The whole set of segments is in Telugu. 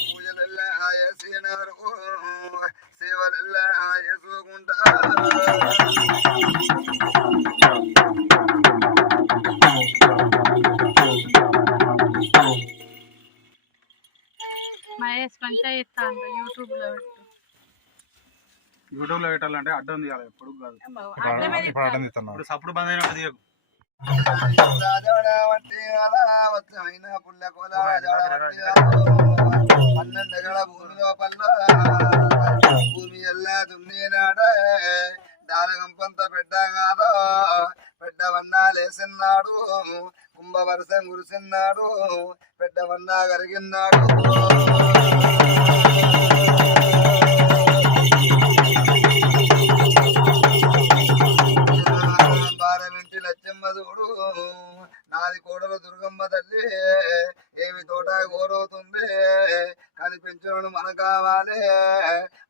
పూజలెల్లా చేసినారు సేవలెల్లా చేసుకుంటా మహేష్ పంచాయత్ అంట యూట్యూబ్ లో పెట్టాలంటే అడ్డం తీయాలి ఎప్పుడు కాదు పెట్టు. సప్పుడు బంద్ అయినట్టు తీయకు. భూమి ఎల్లా దున్నినాడ దానగంపంత పెద్ద కాదో పెద్ద వన్నాలేసిన్నాడు కుంభవర్షం కురిసిన్నాడు పెద్ద వన్నా కరిగిన్నాడు బారమింటి లచ్చమ్మ చూడు నాది కోడలు దుర్గమ్మ తల్లి ఏమి తోట కోరవుతుంది కనిపించడం మన కావాలి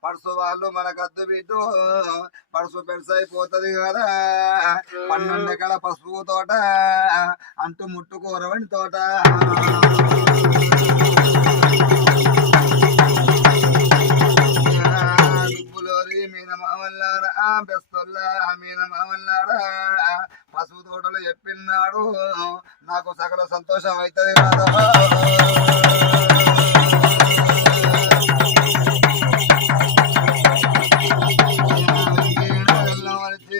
పడుసు వాళ్ళు మనకద్దు బిడ్డు పడుసు పెరుసైపోతుంది కదా 12 ఎకరాల పసుపు తోట అంటూ ముట్టుకోరవని తోట దుబ్బులోరి మీన మామల్లారా బెస్తొల్లా మీన మామల్లారా పసుపు తోటలో చెప్పినాడు నాకు సకల సంతోషం అవుతుంది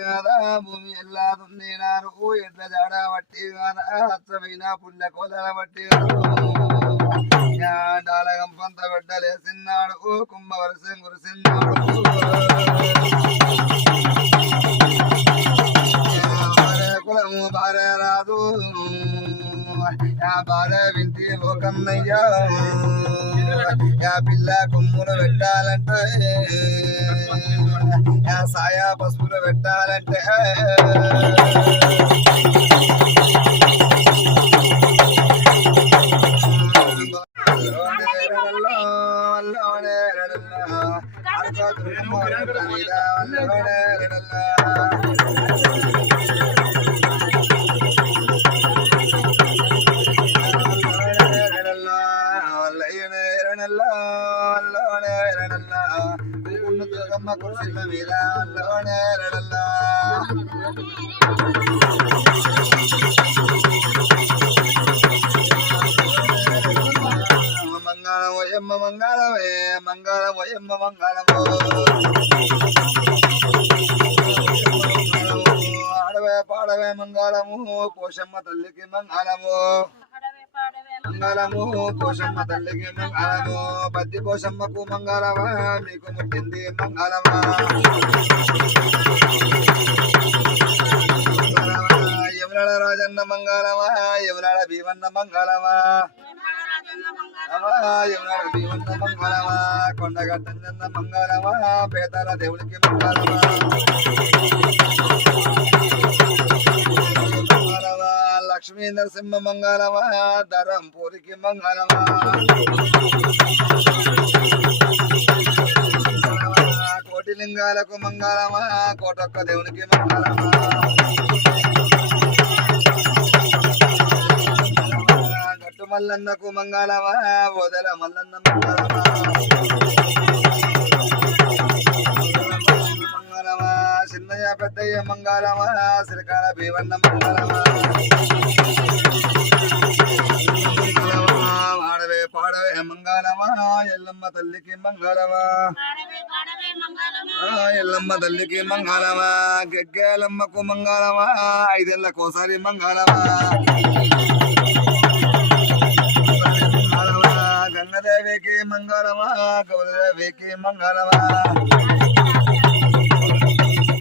కదా భూమి ఎల్లా దున్నినారు ఎడ్ల జాడ బట్టి అచ్చమైన పుల్ల కోదల బట్టి డాలగంపంత బిడ్డలేసిన్నాడు కుంభవర్షం కురిసిన్నాడు కులము భార్య రాదు భార్య వింటి లోకన్నయ్యా పిల్ల కొమ్ములు పెట్టాలంటే సాయా పసుపులు పెట్టాలంటే దుర్గమ్మ కుర్చీల మీద మంగళం ఓయమ్మ మంగళమే మంగళం ఓయమ్మ మంగళము ఆడవే పాడవే మంగళము కోశమ్మ తల్లికి మంగళము మంగళము కోశమ్మ తల్లికి మంగళము బద్ది కోశమ్మకు మంగళమా మీకు ముట్టింది మంగళమా యమునాడ రాజన్న మంగళమా యమునాడ భీమన్న మంగళమా యమునాడ భీమన్న మంగళమా కొండగట్టన్న మంగళమా పేదల దేవుడికి మంగళమా లక్ష్మీ నరసింహ మంగళమా ధరంపూరికి మంగళమా కోటి లింగాలకు మంగళమా కోటొక్క దేవునికి మంగళమా గట్టు మల్లన్నకు మంగళమా ఓదల మల్లన్న మంగళమా మంగళమా చిన్నయ్య పెద్దయ్య మంగళమా శ్రీకాళ భీవన్న మంగళమా ఆడవే పాడవే మంగళమా ఎల్లమ్మ తల్లికి మంగళమా ఎల్లమ్మ తల్లికి మంగళమా గెగ్గెలమ్మకు మంగళమా 5 ఏళ్ళకోసారి మంగళమా గంగదేవికి మంగళమా గౌరదేవికి మంగళమా